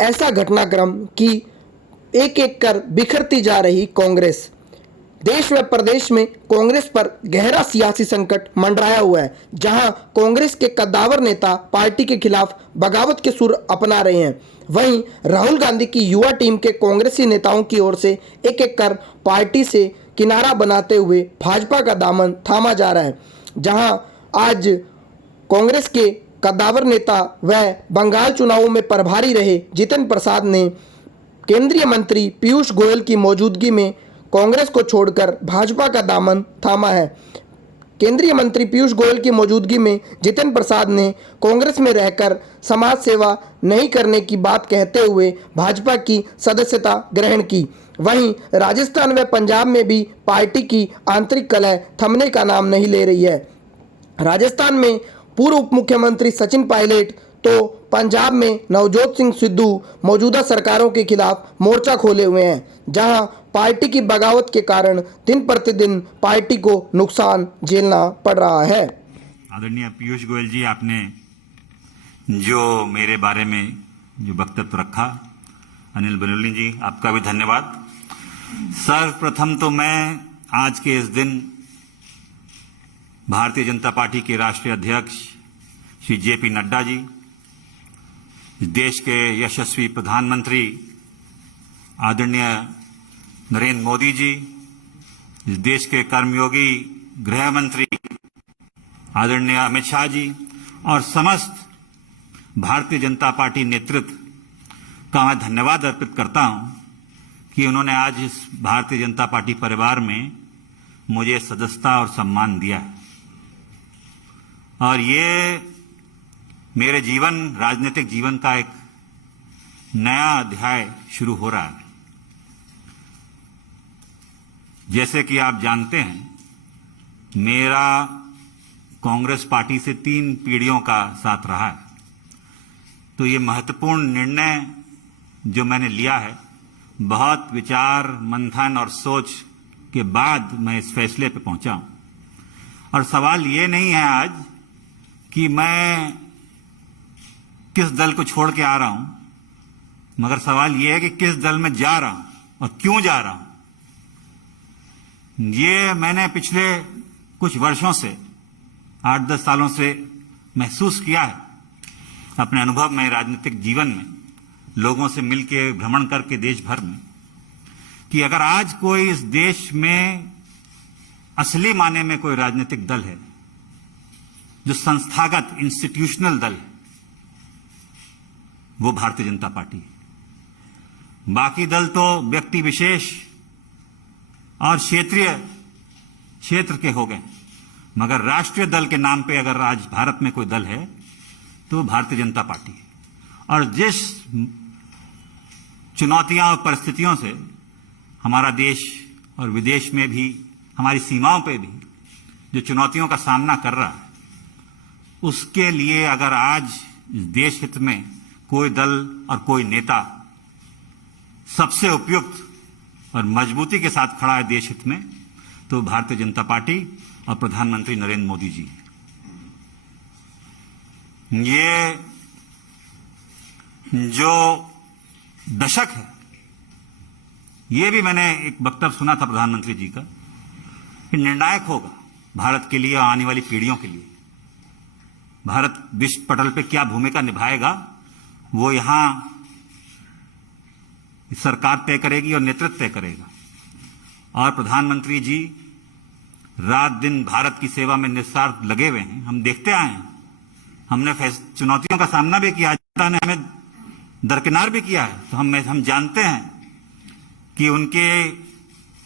ऐसा घटनाक्रम कि एक एक कर बिखरती जा रही कांग्रेस। देश व प्रदेश में कांग्रेस पर गहरा सियासी संकट मंडराया हुआ है, जहां कांग्रेस के कद्दावर नेता पार्टी के खिलाफ बगावत के सुर अपना रहे हैं। वहीं राहुल गांधी की युवा टीम के कांग्रेसी नेताओं की ओर से एक एक कर पार्टी से किनारा बनाते हुए भाजपा का दामन थामा जा रहा है। जहां आज कांग्रेस के कद्दावर नेता व बंगाल चुनावों में प्रभारी रहे जितिन प्रसाद ने केंद्रीय मंत्री पीयूष गोयल की मौजूदगी में कांग्रेस को छोड़कर भाजपा का दामन थामा है। केंद्रीय मंत्री पीयूष गोयल की मौजूदगी में जितिन प्रसाद ने कांग्रेस में रहकर समाज सेवा नहीं करने की बात कहते हुए भाजपा की सदस्यता ग्रहण की। वहीं राजस्थान व पंजाब में भी पार्टी की आंतरिक कलह थमने का नाम नहीं ले रही है। राजस्थान में पूर्व उप मुख्यमंत्री सचिन पायलट तो पंजाब में नवजोत सिंह सिद्धू मौजूदा सरकारों के खिलाफ मोर्चा खोले हुए हैं, जहां पार्टी की बगावत के कारण दिन प्रतिदिन पार्टी को नुकसान झेलना पड़ रहा है। आदरणीय पीयूष गोयल जी, आपने जो मेरे बारे में जो वक्तव्य रखा, अनिल बलूनी जी आपका भी धन्यवाद। सर्वप्रथम तो मैं आज के इस दिन भारतीय जनता पार्टी के राष्ट्रीय अध्यक्ष श्री जेपी नड्डा जी, इस देश के यशस्वी प्रधानमंत्री आदरणीय नरेंद्र मोदी जी, इस देश के कर्मयोगी गृह मंत्री आदरणीय अमित शाह जी और समस्त भारतीय जनता पार्टी नेतृत्व का मैं धन्यवाद अर्पित करता हूं कि उन्होंने आज इस भारतीय जनता पार्टी परिवार में मुझे सदस्यता और सम्मान दिया है। और ये मेरे राजनीतिक जीवन का एक नया अध्याय शुरू हो रहा है। जैसे कि आप जानते हैं, मेरा कांग्रेस पार्टी से 3 पीढ़ियों का साथ रहा है। तो ये महत्वपूर्ण निर्णय जो मैंने लिया है, बहुत विचार मंथन और सोच के बाद मैं इस फैसले पे पहुंचा हूं। और सवाल ये नहीं है आज कि मैं किस दल को छोड़ के आ रहा हूं, मगर सवाल यह है कि किस दल में जा रहा हूं और क्यों जा रहा हूं। ये मैंने पिछले कुछ वर्षों से 8-10 सालों से महसूस किया है अपने अनुभव में, राजनीतिक जीवन में, लोगों से मिलकर भ्रमण करके देश भर में, कि अगर आज कोई इस देश में असली माने में कोई राजनीतिक दल है जो संस्थागत इंस्टीट्यूशनल दल है, वो भारतीय जनता पार्टी है। बाकी दल तो व्यक्ति विशेष और क्षेत्र के हो गए, मगर राष्ट्रीय दल के नाम पे अगर आज भारत में कोई दल है तो भारतीय जनता पार्टी है। और जिस चुनौतियां और परिस्थितियों से हमारा देश और विदेश में भी, हमारी सीमाओं पे भी जो चुनौतियों का सामना कर रहा है, उसके लिए अगर आज इस देश हित में कोई दल और कोई नेता सबसे उपयुक्त और मजबूती के साथ खड़ा है देश हित में, तो भारतीय जनता पार्टी और प्रधानमंत्री नरेंद्र मोदी जी। ये जो दशक है, ये भी मैंने एक वक्तव्य सुना था प्रधानमंत्री जी का कि निर्णायक होगा भारत के लिए और आने वाली पीढ़ियों के लिए। भारत विश्व पटल पे क्या भूमिका निभाएगा, वो यहां सरकार तय करेगी और नेतृत्व तय करेगा। और प्रधानमंत्री जी रात दिन भारत की सेवा में निस्वार्थ लगे हुए हैं। हम देखते आए हैं, हमने चुनौतियों का सामना भी किया, जनता ने हमें दरकिनार भी किया है, तो हम जानते हैं कि उनके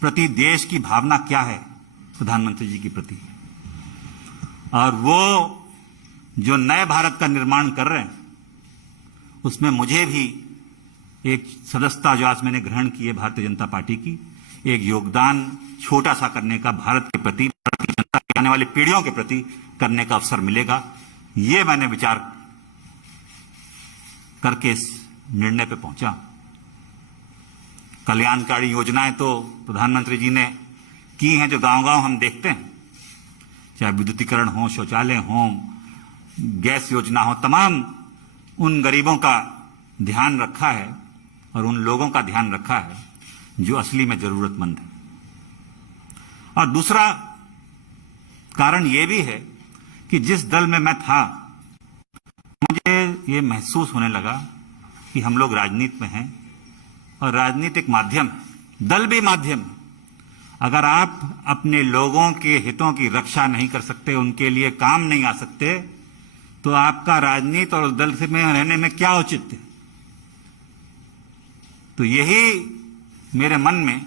प्रति देश की भावना क्या है, प्रधानमंत्री जी के प्रति। और वो जो नए भारत का निर्माण कर रहे हैं, उसमें मुझे भी एक सदस्यता जो आज मैंने ग्रहण की है भारतीय जनता पार्टी की, एक योगदान छोटा सा करने का भारत के प्रति, भारतीय जनता की आने वाली पीढ़ियों के प्रति करने का अवसर मिलेगा। ये मैंने विचार करके इस निर्णय पे पहुंचा। कल्याणकारी योजनाएं तो प्रधानमंत्री जी ने की हैं, जो गांव-गांव हम देखते हैं, चाहे विद्युतीकरण हो, शौचालय हो, गैस योजना हो, तमाम उन गरीबों का ध्यान रखा है और उन लोगों का ध्यान रखा है जो असली में जरूरतमंद है। और दूसरा कारण यह भी है कि जिस दल में मैं था, मुझे ये महसूस होने लगा कि हम लोग राजनीति में हैं और राजनीति एक माध्यम है, दल भी माध्यम है। अगर आप अपने लोगों के हितों की रक्षा नहीं कर सकते, उनके लिए काम नहीं आ सकते, तो आपका राजनीति और दल से में रहने में क्या औचित्य है? तो यही मेरे मन में,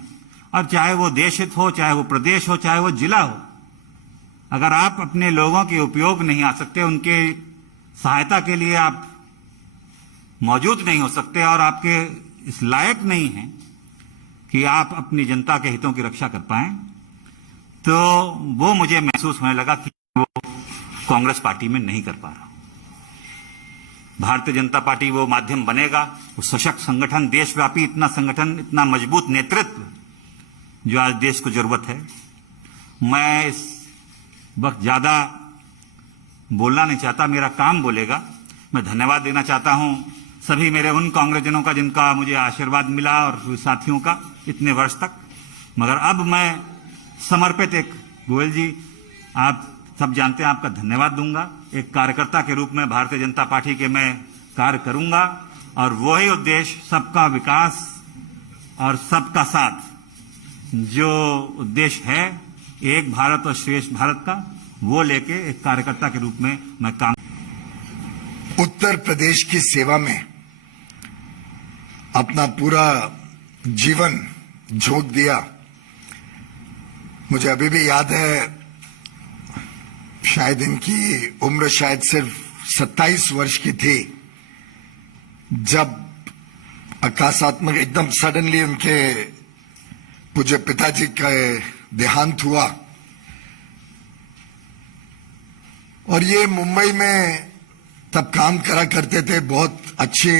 और चाहे वो देश हित हो, चाहे वो प्रदेश हो, चाहे वो जिला हो, अगर आप अपने लोगों के उपयोग नहीं आ सकते, उनके सहायता के लिए आप मौजूद नहीं हो सकते और आपके इस लायक नहीं हैं कि आप अपनी जनता के हितों की रक्षा कर पाएं, तो वो मुझे महसूस होने लगा कि वो कांग्रेस पार्टी में नहीं कर पा रहा। भारतीय जनता पार्टी वो माध्यम बनेगा, वो सशक्त संगठन, देशव्यापी इतना संगठन, इतना मजबूत नेतृत्व जो आज देश को जरूरत है। मैं इस वक्त ज्यादा बोलना नहीं चाहता, मेरा काम बोलेगा। मैं धन्यवाद देना चाहता हूं सभी मेरे उन कांग्रेसजनों का जिनका मुझे आशीर्वाद मिला और साथियों का इतने वर्ष तक। मगर अब मैं समर्पित एक, गोयल जी आप सब जानते हैं, आपका धन्यवाद दूंगा। एक कार्यकर्ता के रूप में भारतीय जनता पार्टी के मैं कार्य करूंगा और वही उद्देश्य, सबका विकास और सबका साथ, जो उद्देश्य है एक भारत और श्रेष्ठ भारत का, वो लेके एक कार्यकर्ता के रूप में मैं काम। उत्तर प्रदेश की सेवा में अपना पूरा जीवन झोंक दिया। मुझे अभी भी याद है, शायद इनकी उम्र शायद सिर्फ 27 वर्ष की थी, जब आकाशात्मक एकदम सडनली उनके पूज्य पिताजी का देहांत हुआ। और ये मुंबई में तब काम करा करते थे, बहुत अच्छे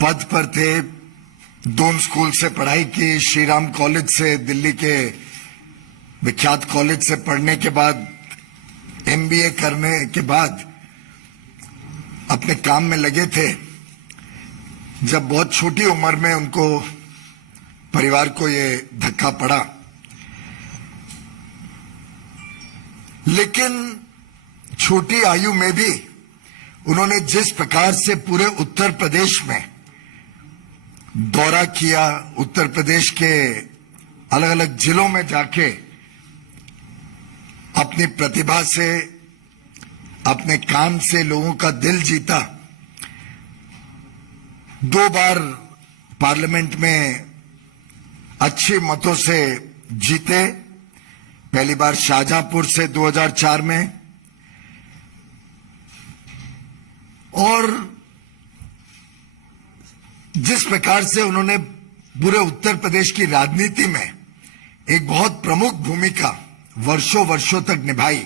पद पर थे, दोनों स्कूल से पढ़ाई की, श्री राम कॉलेज से, दिल्ली के विख्यात कॉलेज से पढ़ने के बाद एमबीए करने के बाद अपने काम में लगे थे, जब बहुत छोटी उम्र में उनको परिवार को ये धक्का पड़ा। लेकिन छोटी आयु में भी उन्होंने जिस प्रकार से पूरे उत्तर प्रदेश में दौरा किया, उत्तर प्रदेश के अलग अलग जिलों में जाके अपनी प्रतिभा से, अपने काम से लोगों का दिल जीता। 2 बार पार्लियामेंट में अच्छे मतों से जीते, पहली बार शाहजहांपुर से 2004 में, और जिस प्रकार से उन्होंने पूरे उत्तर प्रदेश की राजनीति में एक बहुत प्रमुख भूमिका वर्षों वर्षों तक निभाई,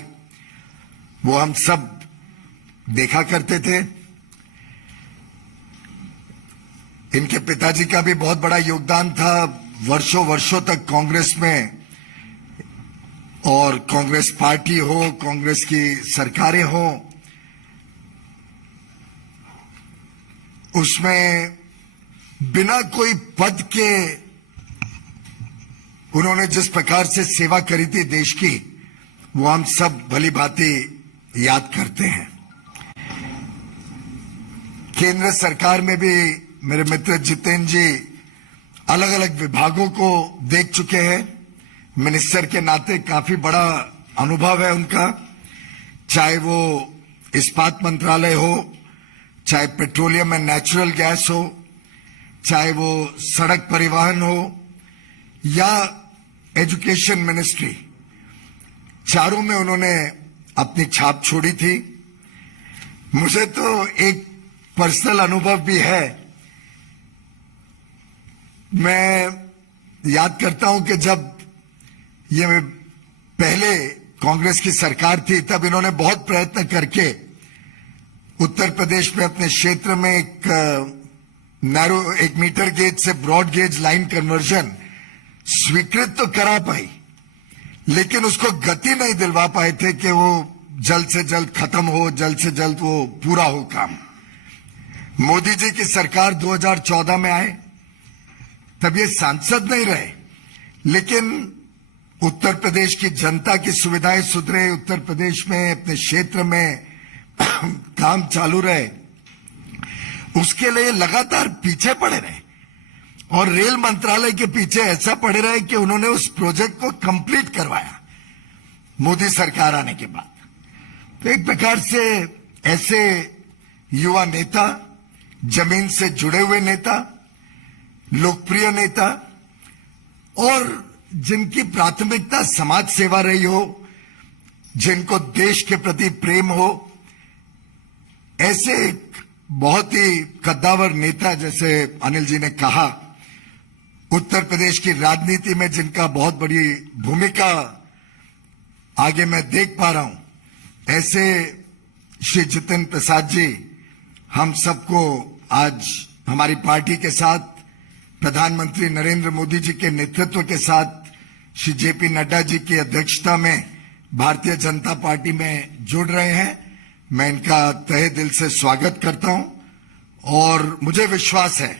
वो हम सब देखा करते थे। इनके पिताजी का भी बहुत बड़ा योगदान था वर्षों वर्षों तक कांग्रेस में, और कांग्रेस पार्टी हो, कांग्रेस की सरकारें हो, उसमें बिना कोई पद के उन्होंने जिस प्रकार से सेवा करी थी देश की, वो हम सब भली भांति याद करते हैं। केंद्र सरकार में भी मेरे मित्र जितेंद्र जी अलग अलग विभागों को देख चुके हैं। मिनिस्टर के नाते काफी बड़ा अनुभव है उनका, चाहे वो इस्पात मंत्रालय हो, चाहे पेट्रोलियम एंड नेचुरल गैस हो, चाहे वो सड़क परिवहन हो या एजुकेशन मिनिस्ट्री, चारों में उन्होंने अपनी छाप छोड़ी थी। मुझे तो एक पर्सनल अनुभव भी है। मैं याद करता हूं कि जब ये पहले कांग्रेस की सरकार थी, तब इन्होंने बहुत प्रयत्न करके उत्तर प्रदेश में अपने क्षेत्र में एक नैरो, एक मीटर गेज से ब्रॉड गेज लाइन कन्वर्जन स्वीकृत तो करा पाई, लेकिन उसको गति नहीं दिलवा पाए थे कि वो जल्द से जल्द खत्म हो, जल्द से जल्द वो पूरा हो काम। मोदी जी की सरकार 2014 में आए तब ये सांसद नहीं रहे, लेकिन उत्तर प्रदेश की जनता की सुविधाएं सुधरे, उत्तर प्रदेश में अपने क्षेत्र में काम चालू रहे, उसके लिए लगातार पीछे पड़े रहे और रेल मंत्रालय के पीछे ऐसा पड़े रहे कि उन्होंने उस प्रोजेक्ट को कंप्लीट करवाया मोदी सरकार आने के बाद। तो एक प्रकार से ऐसे युवा नेता, जमीन से जुड़े हुए नेता, लोकप्रिय नेता और जिनकी प्राथमिकता समाज सेवा रही हो, जिनको देश के प्रति प्रेम हो, ऐसे एक बहुत ही कद्दावर नेता जैसे अनिल जी ने कहा, उत्तर प्रदेश की राजनीति में जिनका बहुत बड़ी भूमिका आगे मैं देख पा रहा हूं, ऐसे श्री जितेंद्र प्रसाद जी हम सबको आज हमारी पार्टी के साथ प्रधानमंत्री नरेंद्र मोदी जी के नेतृत्व के साथ श्री जेपी नड्डा जी की अध्यक्षता में भारतीय जनता पार्टी में जुड़ रहे हैं। मैं इनका तहे दिल से स्वागत करता हूं और मुझे विश्वास है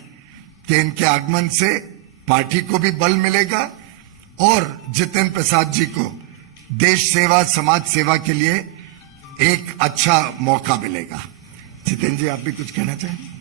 कि इनके आगमन से पार्टी को भी बल मिलेगा और जितेंद्र प्रसाद जी को देश सेवा, समाज सेवा के लिए एक अच्छा मौका मिलेगा। जितेंद्र जी, आप भी कुछ कहना चाहें?